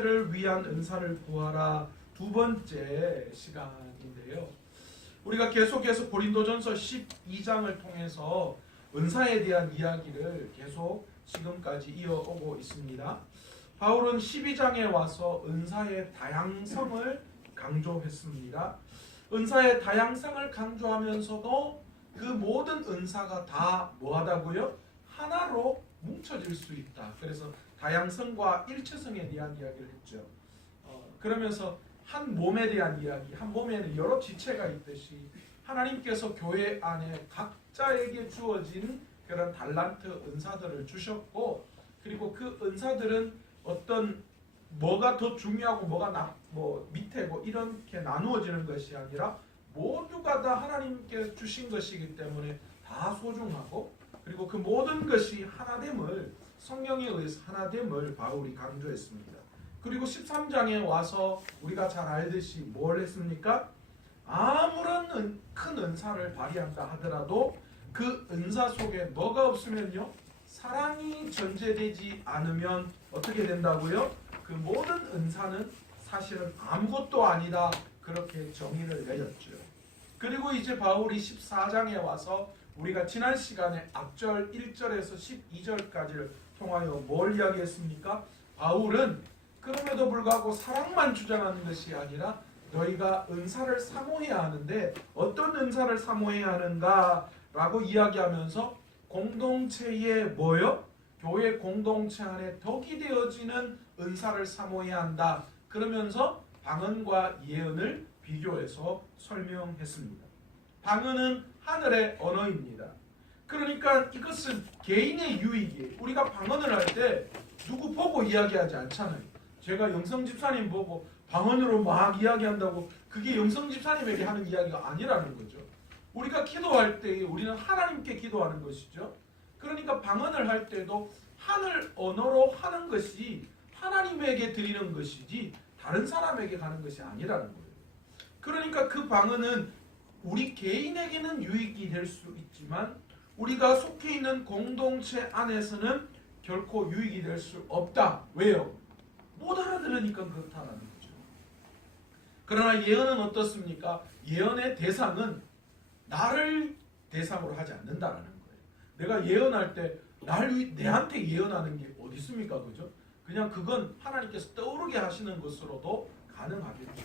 를 위한 은사를 구하라 두 번째 시간인데요. 우리가 계속해서 고린도전서 12장을 통해서 은사에 대한 이야기를 계속 지금까지 이어오고 있습니다. 바울은 12장에 와서 은사의 다양성을 강조했습니다. 은사의 다양성을 강조하면서도 그 모든 은사가 다 뭐하다고요? 하나로 뭉쳐질 수 있다. 그래서 다양성과 일체성에 대한 이야기를 했죠. 그러면서 한 몸에 대한 이야기, 한 몸에는 여러 지체가 있듯이 하나님께서 교회 안에 각자에게 주어진 그런 달란트 은사들을 주셨고, 그리고 그 은사들은 어떤 뭐가 더 중요하고 뭐가 밑에고 이렇게 나누어지는 것이 아니라 모두가 다 하나님께 주신 것이기 때문에 다 소중하고, 그리고 그 모든 것이 하나됨을, 성령에 의해서 하나됨을 바울이 강조했습니다. 그리고 13장에 와서 우리가 잘 알듯이 뭘 했습니까? 아무런 큰 은사를 발휘한다 하더라도 그 은사 속에 뭐가 없으면요, 사랑이 전제되지 않으면 어떻게 된다고요? 그 모든 은사는 사실은 아무것도 아니다, 그렇게 정의를 내렸죠. 그리고 이제 바울이 14장에 와서 우리가 지난 시간에 앞절 1절에서 12절까지를 통하여 뭘 이야기했습니까? 바울은 그럼에도 불구하고 사랑만 주장하는 것이 아니라 너희가 은사를 사모해야 하는데 어떤 은사를 사모해야 하는가 라고 이야기하면서 공동체의 뭐요? 교회 공동체 안에 덕이 되어지는 은사를 사모해야 한다. 그러면서 방언과 예언을 비교해서 설명했습니다. 방언은 하늘의 언어입니다. 그러니까 이것은 개인의 유익이에요. 우리가 방언을 할 때 누구 보고 이야기하지 않잖아요. 제가 영성 집사님 보고 방언으로 막 이야기한다고 그게 영성 집사님에게 하는 이야기가 아니라는 거죠. 우리가 기도할 때 우리는 하나님께 기도하는 것이죠. 그러니까 방언을 할 때도 하늘 언어로 하는 것이 하나님에게 드리는 것이지 다른 사람에게 가는 것이 아니라는 거예요. 그러니까 그 방언은 우리 개인에게는 유익이 될 수 있지만 우리가 속해 있는 공동체 안에서는 결코 유익이 될 수 없다. 왜요? 못 알아들으니까 그렇다는 거죠. 그러나 예언은 어떻습니까? 예언의 대상은 나를 대상으로 하지 않는다라는 거예요. 내가 예언할 때 내한테 예언하는 게 어디 있습니까? 그죠? 그냥 그건 하나님께서 떠오르게 하시는 것으로도 가능하겠죠.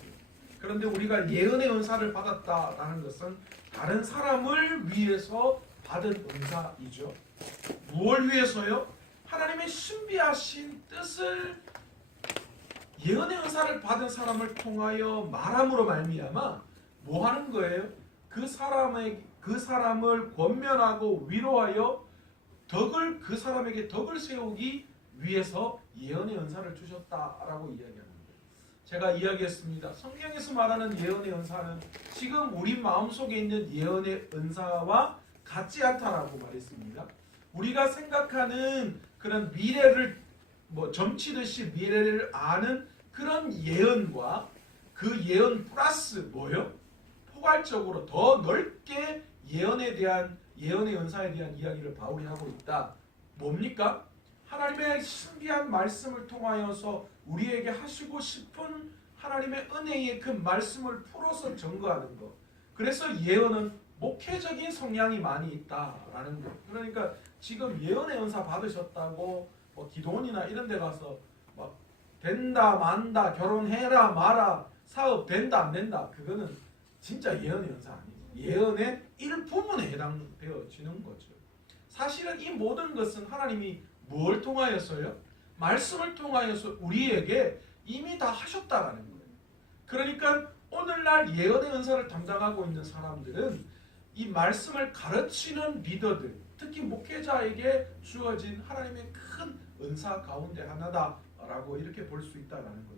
그런데 우리가 예언의 은사를 받았다라는 것은 다른 사람을 위해서 받은 은사이죠. 무엇을 위해서요? 하나님의 신비하신 뜻을 예언의 은사를 받은 사람을 통하여 말함으로 말미암아 뭐 하는 거예요? 그 사람을 권면하고 위로하여 그 사람에게 덕을 세우기 위해서 예언의 은사를 주셨다라고 이야기하는 거예요. 제가 이야기했습니다. 성경에서 말하는 예언의 은사는 지금 우리 마음속에 있는 예언의 은사와 같지 않다라고 말했습니다. 우리가 생각하는 그런 미래를 점치듯이 미래를 아는 그런 예언과 그 예언 플러스 뭐요? 포괄적으로 더 넓게 예언의 은사에 대한 이야기를 바울이 하고 있다. 뭡니까? 하나님의 신비한 말씀을 통하여서 우리에게 하시고 싶은 하나님의 은혜의 그 말씀을 풀어서 증거하는 것. 그래서 예언은 목회적인 성향이 많이 있다라는 것. 그러니까 지금 예언의 은사 받으셨다고 기도원이나 이런 데 가서 막 된다 만다 결혼해라 마라 사업 된다 안 된다, 그거는 진짜 예언의 은사 아니에요. 예언의 일부분에 해당되어지는 거죠. 사실은 이 모든 것은 하나님이 뭘 통하여서요? 말씀을 통하여서 우리에게 이미 다 하셨다라는 거예요. 그러니까 오늘날 예언의 은사를 담당하고 있는 사람들은 이 말씀을 가르치는 리더들, 특히 목회자에게 주어진 하나님의 큰 은사 가운데 하나다라고 이렇게 볼 수 있다는 겁니다.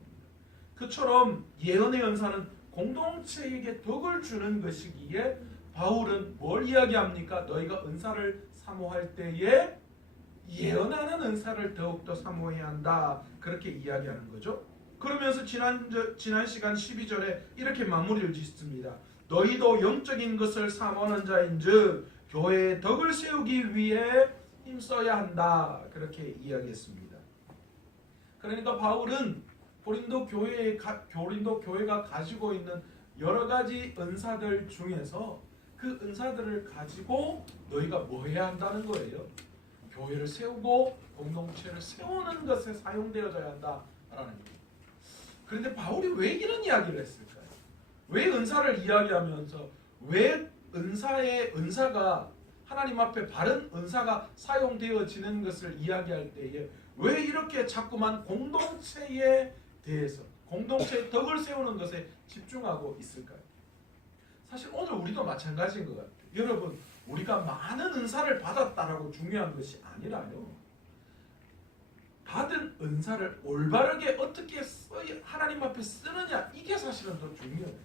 그처럼 예언의 은사는 공동체에게 덕을 주는 것이기에 바울은 뭘 이야기합니까? 너희가 은사를 사모할 때에 예언하는 은사를 더욱더 사모해야 한다, 그렇게 이야기하는 거죠. 그러면서 지난 시간 12절에 이렇게 마무리를 짓습니다. 너희도 영적인 것을 사모하는 자인즉 교회의 덕을 세우기 위해 힘써야 한다, 그렇게 이야기했습니다. 그러니까 바울은 고린도 교회가 가지고 있는 여러 가지 은사들 중에서 그 은사들을 가지고 너희가 뭐 해야 한다는 거예요? 교회를 세우고 공동체를 세우는 것에 사용되어져야 한다라는 거예요. 그런데 바울이 왜 이런 이야기를 했을까요? 왜 은사를 이야기하면서 왜 은사가 하나님 앞에 바른 은사가 사용되어지는 것을 이야기할 때에 왜 이렇게 자꾸만 공동체에 대해서 공동체의 덕을 세우는 것에 집중하고 있을까요? 사실 오늘 우리도 마찬가지인 것 같아요. 여러분, 우리가 많은 은사를 받았다라고 중요한 것이 아니라요. 받은 은사를 올바르게 어떻게 하나님 앞에 쓰느냐, 이게 사실은 더 중요해요.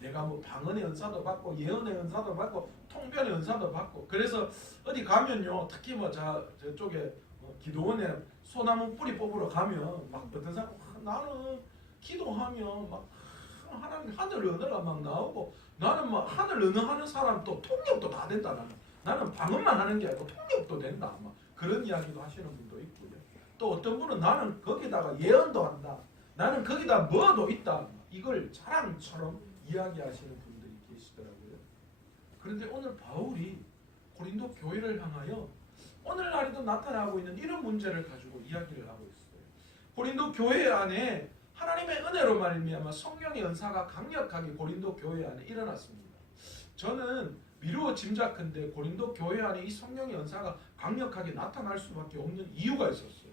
내가 뭐 방언의 은사도 받고 예언의 은사도 받고 통변의 은사도 받고, 그래서 어디 가면요, 특히 뭐 저쪽에 기도원에 소나무 뿌리 뽑으러 가면 막 어떤 사람 나는 기도하면 막 하나님 하늘 언어가 막 나오고, 나는 막 하늘 언어 하는 사람 또 통역도 다 된다. 나는 방언만 하는 게 아니고 통역도 된다. 막 그런 이야기도 하시는 분도 있고요. 또 어떤 분은 나는 거기다가 예언도 한다. 나는 거기다 뭐도 있다. 이걸 자랑처럼 이야기하시는 분들이 계시더라고요. 그런데 오늘 바울이 고린도 교회를 향하여 오늘날에도 나타나고 있는 이런 문제를 가지고 이야기를 하고 있어요. 고린도 교회 안에 하나님의 은혜로 말미암아 성령의 은사가 강력하게 고린도 교회 안에 일어났습니다. 저는 미루어 짐작컨대 고린도 교회 안에 이 성령의 은사가 강력하게 나타날 수밖에 없는 이유가 있었어요.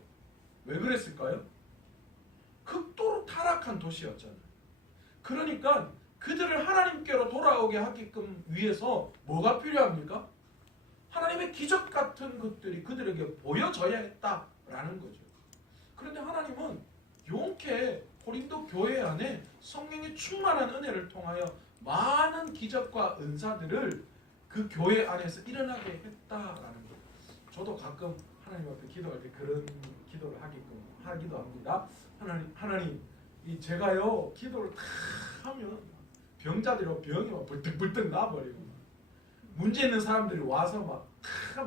왜 그랬을까요? 극도로 타락한 도시였잖아요. 그러니까 그들을 하나님께로 돌아오게 하게끔 위해서 뭐가 필요합니까? 하나님의 기적 같은 것들이 그들에게 보여져야 했다라는 거죠. 그런데 하나님은 용케 고린도 교회 안에 성령의 충만한 은혜를 통하여 많은 기적과 은사들을 그 교회 안에서 일어나게 했다라는 거예요. 저도 가끔 하나님 앞에 기도할 때 그런 기도를 하기도 합니다. 하나님, 제가요 기도를 다 하면 병자들이 병이 막 불떡불떡 나버리고, 문제 있는 사람들이 와서 막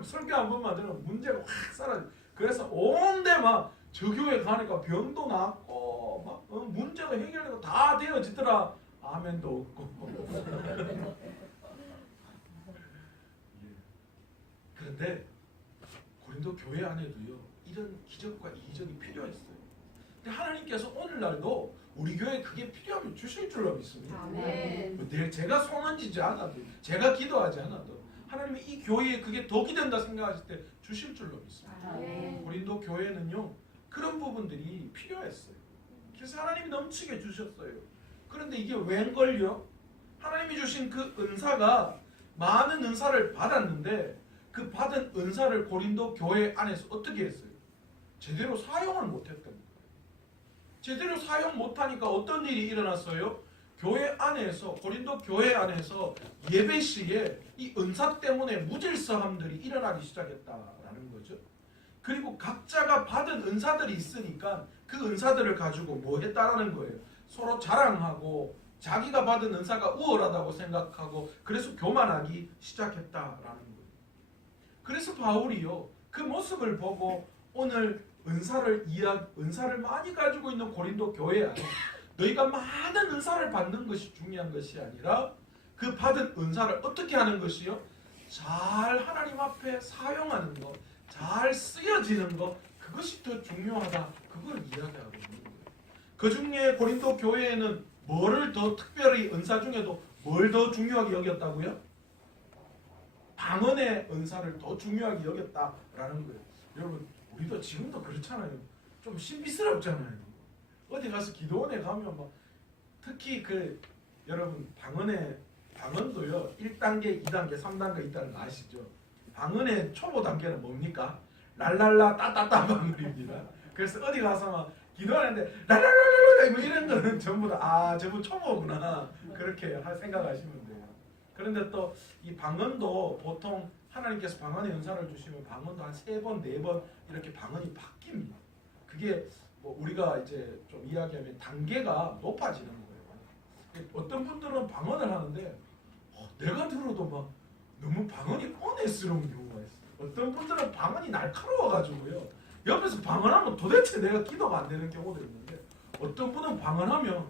설교 한 번만 들으면 문제가 확 사라져. 그래서 온데 막 저 교회 가니까 병도 낫고 막 문제가 해결되고 다 되어지더라. 아멘도 없고. 그런데 고린도 교회 안에도요, 이런 기적과 이적이 필요했어요. 근데 하나님께서 오늘날도 우리 교회에 그게 필요하면 주실 줄로 믿습니다. 아멘. 제가 손얹지 않아도, 제가 기도하지 않아도 하나님이 이 교회에 그게 덕이 된다 생각하실 때 주실 줄로 믿습니다. 아멘. 고린도 교회는요, 그런 부분들이 필요했어요. 그래서 하나님이 넘치게 주셨어요. 그런데 이게 웬걸요? 하나님이 주신 그 은사가 많은 은사를 받았는데 그 받은 은사를 고린도 교회 안에서 어떻게 했어요? 제대로 사용을 못했던 거예요. 제대로 사용 못하니까 어떤 일이 일어났어요? 교회 안에서, 고린도 교회 안에서 예배 시에 이 은사 때문에 무질서함들이 일어나기 시작했다라는 거죠. 그리고 각자가 받은 은사들이 있으니까 그 은사들을 가지고 뭐 했다라는 거예요? 서로 자랑하고 자기가 받은 은사가 우월하다고 생각하고, 그래서 교만하기 시작했다라는 거예요. 그래서 바울이요, 그 모습을 보고 오늘 은사를 많이 가지고 있는 고린도 교회 안에 너희가 많은 은사를 받는 것이 중요한 것이 아니라 그 받은 은사를 어떻게 하는 것이요? 잘 하나님 앞에 사용하는 것, 잘 쓰여지는 것, 그것이 더 중요하다. 그걸 이야기하고 있는 거예요. 그 중에 고린도 교회에는 뭐를 더 특별히 은사 중에도 뭘 더 중요하게 여겼다고요? 방언의 은사를 더 중요하게 여겼다라는 거예요. 여러분, 우리도 지금도 그렇잖아요. 좀 신비스럽잖아요. 어디 가서 기도원에 가면 막 특히 여러분 방언도요 1단계, 2단계, 3단계 있다는 거 아시죠? 방언의 초보 단계는 뭡니까? 랄랄라 따따따 방언입니다. 그래서 어디 가서 막 기도하는데 랄랄랄랄라 뭐 이런 거는 전부 다 저분 초보구나 그렇게 생각하시면 돼요. 그런데 또 이 방언도 보통 하나님께서 방언의 은사를 주시면 방언도 한 3번, 4번 이렇게 방언이 바뀝니다. 그게 뭐 우리가 이제 좀 이야기하면 단계가 높아지는 거예요. 어떤 분들은 방언을 하는데 내가 들어도 막 너무 방언이 은혜스러운 경우가 있어요. 어떤 분들은 방언이 날카로워가지고요, 옆에서 방언하면 도대체 내가 기도가 안 되는 경우도 있는데, 어떤 분은 방언하면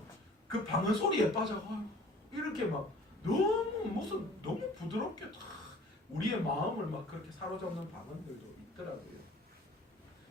그 방언 소리에 빠져 이렇게 막 너무 부드럽게 다 우리의 마음을 막 그렇게 사로잡는 방언들도 있더라고요.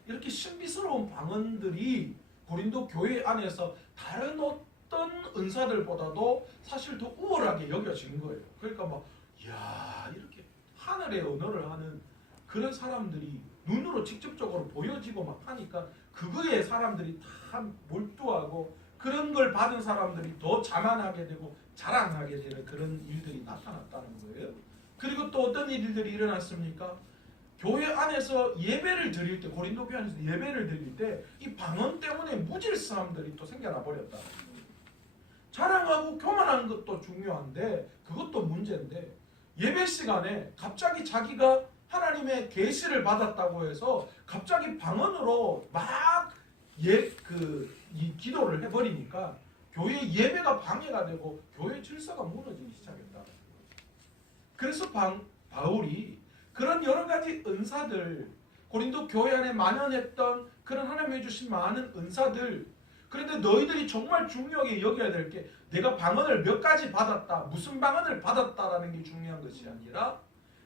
이렇게 신비스러운 방언들이 고린도 교회 안에서 다른 어떤 은사들보다도 사실 더 우월하게 여겨진 거예요. 그러니까 막 이야 이렇게 하늘의 언어를 하는 그런 사람들이 눈으로 직접적으로 보여지고 막 하니까 그거에 사람들이 다 몰두하고 그런 걸 받은 사람들이 더 자만하게 되고 자랑하게 되는 그런 일들이 나타났다는 거예요. 그리고 또 어떤 일들이 일어났습니까? 교회 안에서 예배를 드릴 때, 고린도 교회 안에서 예배를 드릴 때 이 방언 때문에 무질서함들이 또 생겨나 버렸다. 자랑하고 교만하는 것도 중요한데 그것도 문제인데 예배 시간에 갑자기 자기가 하나님의 계시를 받았다고 해서 갑자기 방언으로 막 이 기도를 해버리니까 교회 예배가 방해가 되고 교회 질서가 무너지기 시작했다. 그래서 바울이 그런 여러 가지 은사들, 고린도 교회 안에 만연했던 그런 하나님이 주신 많은 은사들, 그런데 너희들이 정말 중요하게 여겨야 될 게 내가 방언을 몇 가지 받았다, 무슨 방언을 받았다라는 게 중요한 것이 아니라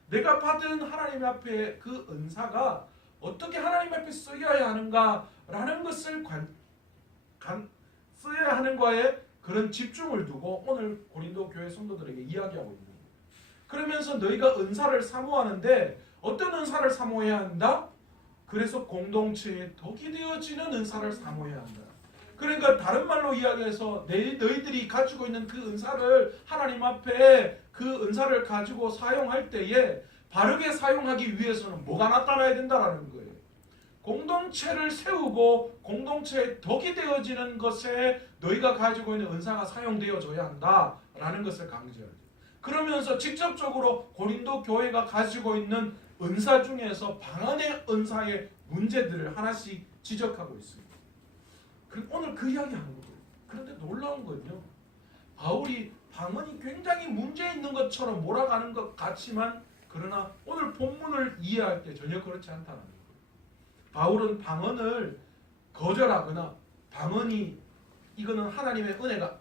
내가 받은 하나님 앞에 그 은사가 어떻게 하나님 앞에 쓰여야 하는가라는 것을 써야 하는 거에 그런 집중을 두고 오늘 고린도 교회 성도들에게 이야기하고 있는 거예요. 그러면서 너희가 은사를 사모하는데 어떤 은사를 사모해야 한다? 그래서 공동체에 덕이 되어지는 은사를 사모해야 한다. 그러니까 다른 말로 이야기해서 너희들이 가지고 있는 그 은사를 하나님 앞에 그 은사를 가지고 사용할 때에 바르게 사용하기 위해서는 뭐가 나타나야 된다라는 거예요. 공동체를 세우고 공동체에 덕이 되어지는 것에 너희가 가지고 있는 은사가 사용되어져야 한다라는 것을 강조하죠. 그러면서 직접적으로 고린도 교회가 가지고 있는 은사 중에서 방언의 은사의 문제들을 하나씩 지적하고 있습니다. 오늘 그 이야기 하는 거예요. 그런데 놀라운 건요. 바울이 방언이 굉장히 문제 있는 것처럼 몰아가는 것 같지만 그러나 오늘 본문을 이해할 때 전혀 그렇지 않다는 거예요. 바울은 방언을 거절하거나 방언이 이거는 하나님의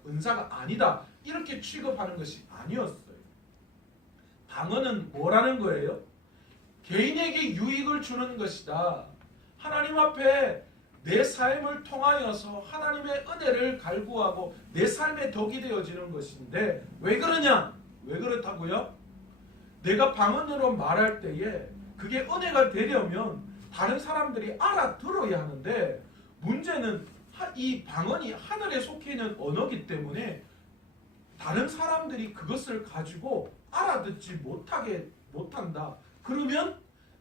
은사가 아니다 이렇게 취급하는 것이 아니었어요. 방언은 뭐라는 거예요? 개인에게 유익을 주는 것이다. 하나님 앞에 내 삶을 통하여서 하나님의 은혜를 갈구하고 내 삶에 덕이 되어지는 것인데 왜 그러냐? 왜 그렇다고요? 내가 방언으로 말할 때에 그게 은혜가 되려면 다른 사람들이 알아들어야 하는데 문제는 이 방언이 하늘에 속해 있는 언어이기 때문에 다른 사람들이 그것을 가지고 알아듣지 못한다. 그러면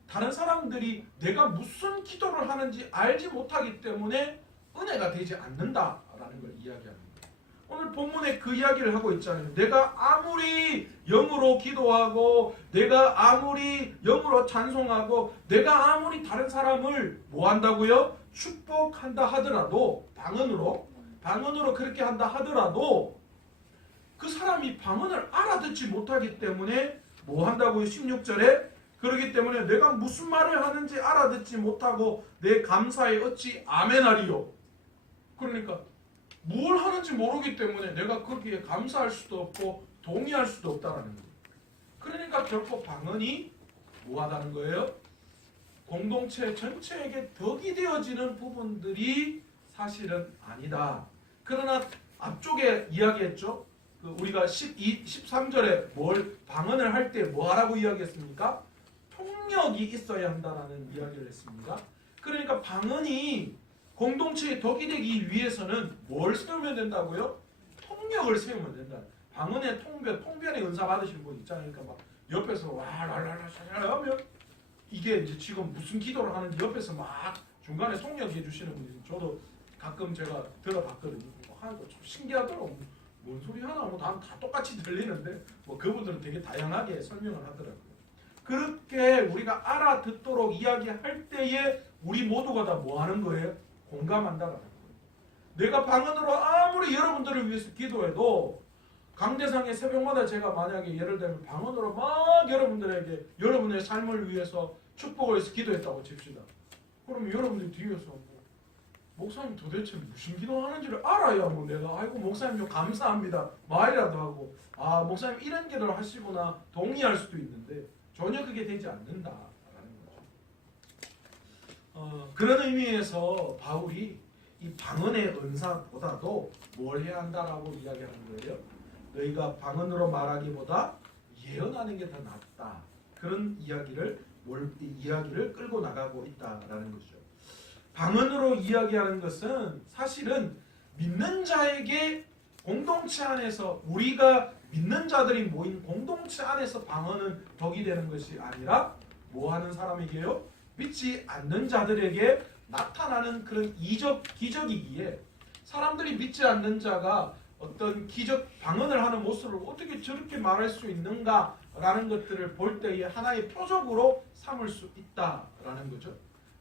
다른 사람들이 내가 무슨 기도를 하는지 알지 못하기 때문에 은혜가 되지 않는다라는 걸 이야기합니다. 오늘 본문에 그 이야기를 하고 있잖아요. 내가 아무리 영으로 기도하고 내가 아무리 영으로 찬송하고 내가 아무리 다른 사람을 뭐 한다고요? 축복한다 하더라도 방언으로 그렇게 한다 하더라도 그 사람이 방언을 알아듣지 못하기 때문에 뭐 한다고요? 16절에 그렇기 때문에 내가 무슨 말을 하는지 알아듣지 못하고 내 감사에 어찌 아멘하리요. 그러니까 뭘 하는지 모르기 때문에 내가 거기에 감사할 수도 없고 동의할 수도 없다라는 거예요. 그러니까 결코 방언이 뭐하다는 거예요? 공동체 전체에게 덕이 되어지는 부분들이 사실은 아니다. 그러나 앞쪽에 이야기했죠. 우리가 13절에 방언을 할 때 뭐 하라고 이야기했습니까? 통역이 있어야 한다라는 이야기를 했습니다. 그러니까 방언이 공동체에 덕이 되기 위해서는 뭘 세우면 된다고요? 통역을 세우면 된다. 방언의 통변의 은사 받으시는 분 있잖아요. 그러니까 막 옆에서 와랄랄랄 하면 이게 이제 지금 무슨 기도를 하는지 옆에서 막 중간에 통역해 주시는 분이 저도 가끔 제가 들어봤거든요. 하니까 좀 신기하더라고요. 뭔 소리 하나 뭐 다 똑같이 들리는데 뭐 그분들은 되게 다양하게 설명을 하더라고요. 그렇게 우리가 알아듣도록 이야기할 때에 우리 모두가 다 뭐 하는 거예요? 공감한다라는 거예요. 내가 방언으로 아무리 여러분들을 위해서 기도해도 강대상의 새벽마다 제가 만약에 예를 들면 방언으로 막 여러분들에게 여러분의 삶을 위해서 축복을 해서 기도했다고 칩시다. 그러면 여러분들이 뒤에서 뭐 목사님 도대체 무슨 기도하는지를 알아야 뭐 내가 아이고 목사님 좀 감사합니다 말이라도 하고 아 목사님 이런 기도를 하시구나 동의할 수도 있는데 전혀 그게 되지 않는다라는 거죠. 그런 의미에서 바울이 이 방언의 은사보다도 뭘 해야 한다라고 이야기하는 거예요. 너희가 방언으로 말하기보다 예언하는 게 더 낫다. 그런 이야기를 끌고 나가고 있다라는 거죠. 방언으로 이야기하는 것은 사실은 믿는 자에게 공동체 안에서 우리가 믿는 자들이 모인 공동체 안에서 방언은 덕이 되는 것이 아니라 뭐 하는 사람에게요? 믿지 않는 자들에게 나타나는 그런 기적이기에 사람들이 믿지 않는 자가 어떤 기적 방언을 하는 모습을 어떻게 저렇게 말할 수 있는가라는 것들을 볼 때에 하나의 표적으로 삼을 수 있다라는 거죠.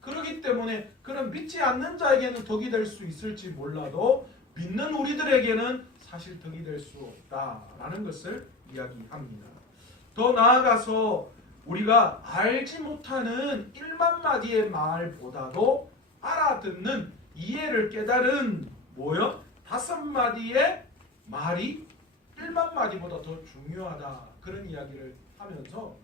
그렇기 때문에 그런 믿지 않는 자에게는 덕이 될 수 있을지 몰라도 믿는 우리들에게는 사실 덕이 될 수 없다라는 것을 이야기합니다. 더 나아가서 우리가 알지 못하는 1만 마디의 말보다도 알아듣는 이해를 깨달은 뭐요? 5마디의 말이 1만 마디보다 더 중요하다. 그런 이야기를 하면서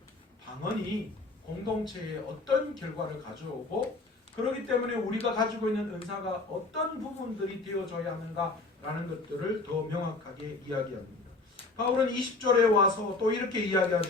방언이 공동체에 어떤 결과를 가져오고 그렇기 때문에 우리가 가지고 있는 은사가 어떤 부분들이 되어져야 하는가라는 것들을 더 명확하게 이야기합니다. 바울은 20절에 와서 또 이렇게 이야기하죠.